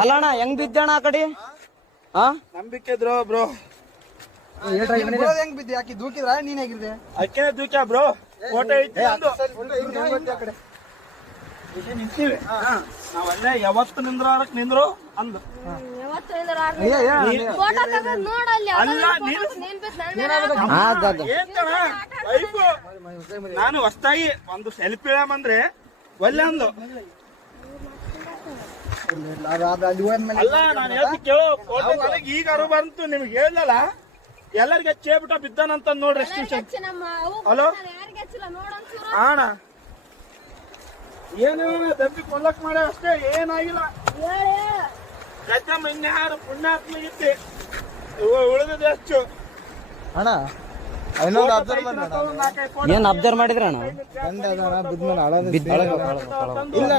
ಅಲ್ಲಣ್ಣ ಹೆಂಗ್ ಬಿದ್ದಣ್ಣ ಆ ಕಡೆ ನಂಬಿಕೆ ಇದ್ರು ಬ್ರೋ. ಹೆಂಗ್ ಬಿದ್ದಿ ಆಕಿ ದೂಕಿದ್ರ ನೀನ್ ಹೇಗಿದ್ದೆ? ಅಕ್ಕೇ ದೂಕ್ಯ ಬ್ರೋ. ಫೋಟೋ ಐತಿ ನಿಂತೀವಿ ನಾವಲ್ಲೇ ಯಾವತ್ತು ನಿಂದ್ರಾರಕ್ ನಿಂದ್ರು ಅಂದು. ನಾನು ಹೊಸ್ತಾಗಿ ಒಂದು ಸೆಲ್ಫಿ ಇಳಂದ್ರೆ ಒಲ್ಲೆ ಅಂದು. ಅಲ್ಲ ನಾನು ಹೇಳ್ತಿ ಕೇಳೋ ಫೋಟೋ ನನಗೆ ಈಗ ಅರು ಬಂತು ನಿಮ್ಗೆ ಹೇಳಲ್ಲ ಎಲ್ಲರಿಗೆ ಹಚ್ಚೇಬಿಟ್ಟ ಬಿದ್ದಾನಂತ ನೋಡ್ರಿ. ಹಲೋ ಅಣ್ಣ ಏನು ದಬ್ಬಿ ಕೊಲ್ಲಕ್ ಮಾಡ ಅಷ್ಟೇ, ಏನಾಗಿಲ್ಲ. ಗದ್ದಮ್ಮ ಇನ್ಯಾರು ಪುಣ್ಯಾತ್ಮಗಿತ್ತಿ ಉಳಿದಿದೆ ಹೆಚ್ಚು ಅಣ್ಣ. ಇನ್ನೊಂದು ಅಬ್ಸರ್ವ್ ಏನ್ ಅಬ್ಸರ್ವ್ ಮಾಡಿದ್ರ ಅಣ್ಣ? ಇಲ್ಲ